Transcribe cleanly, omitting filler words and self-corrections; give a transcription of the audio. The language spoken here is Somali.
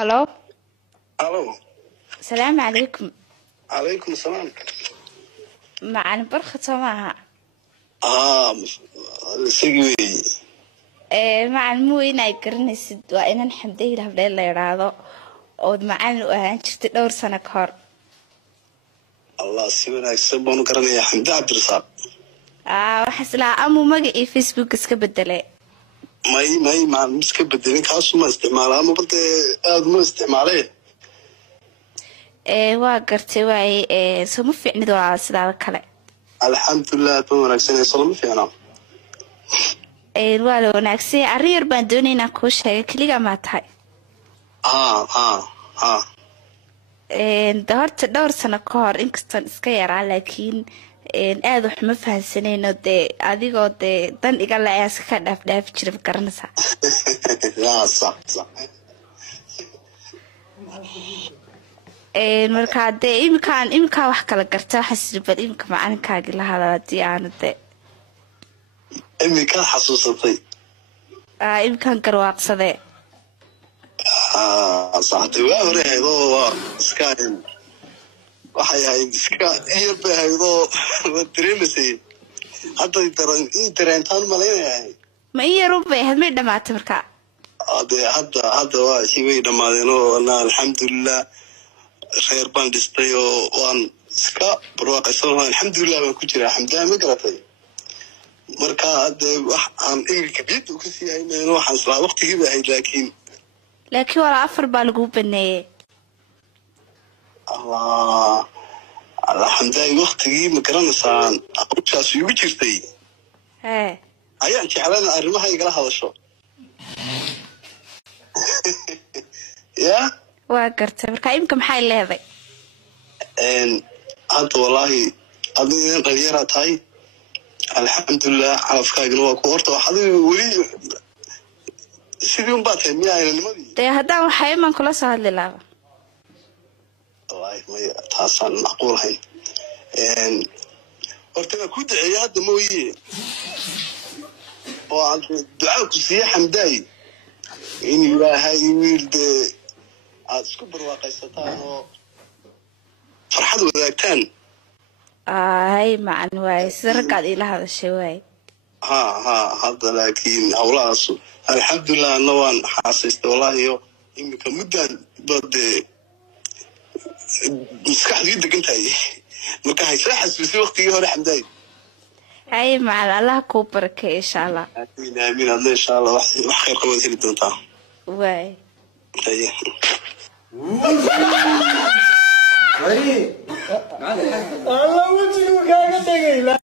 الو. الو. السلام عليكم. عليكم السلام. معلم برخة سماها. اه سيجوي. معلم مو inay garanaysid waa inaan xamday habdheel la yiraahdo oo macalin u ahaan jirtay dhowr sano ka hor. الله si wanaagsan baan u garanayaa Xamdi Cabdirasaaq. waxa islaa amu magacii Facebook iska bedelay. may ma iska bedelin kaas ma isticmaala ama bade aad ma isticmaalay. waa gartay waay soo ma fiicnid waa sidaa kale. alxamdulillah baan wanaagsan soo ma fiicna. waa la wanaagsan arrin yar baan doonaynaa kuu sheegay kaliya ma tahay. horta dhowr sano ka hor inkastoo iska yaraa laakiin aad wax ma fahansanayno dee adigoo dee dan iga la-aas ka dhaaf jiray garanaysaa. sax markaa dee iminkaa wax kala garta waxaan siri bal iminka macalinkaagii la hadal haddii aanu dee iminkaa xasuusatay iminkaan garwaaqsadee صاحبي وأنا هيدو سكاين waxay ahayd iska yar bay ahayd oo dareemasay hadda intaan maleeyahay ma in yar u bay ahayd may dhamaatay markaa hadda waa si way dhamaadeen oo ana alxamdulillah reer baan dhistay oo waan iska barwaaqaysan alxamdulillah baan ku jiraa xamdaa ma garatay marka hadda wax aan iilka bid ku sii haynayno waxaan isla waqtigii bay ahayd laakiin wala afar baa lagu baneeyay. الله حمداي وقتي ما كرنسان أقولش يوجي جرتي. أيه أنت علىنا أرمها يقرأ هذا الشو. يا. وقرت بركايمكم حال هذا. إن أنت والله أبني غيرت هاي الحمد لله على فكرة جنوا كورت وحدي ولي سيديون باتهم يعني الماضي. ده هذا وحي من كل سهل لله. والله ما تحصل معقول هاي. إن أرتنا كود عياد مويه. وعند دعاء كسيح حمداي. إني لا هاي ويلد أسكبر واقع ستانو فرحة وذاكتان. هاي مع نواي سرق على إله هذا الشيء واي. هذا لكن أولاس الحمد لله نوان حاسس والله يو إنك مدة ضد مسكح جدا كنت هاي مركا هاي ساحس بس وقت يهون حمداي. هاي مع الله كوبرك إن شاء الله. آمين الله إن شاء الله وخير قوة هلي دونتا. واي. أيه. الله وجهك كاغا دغيلا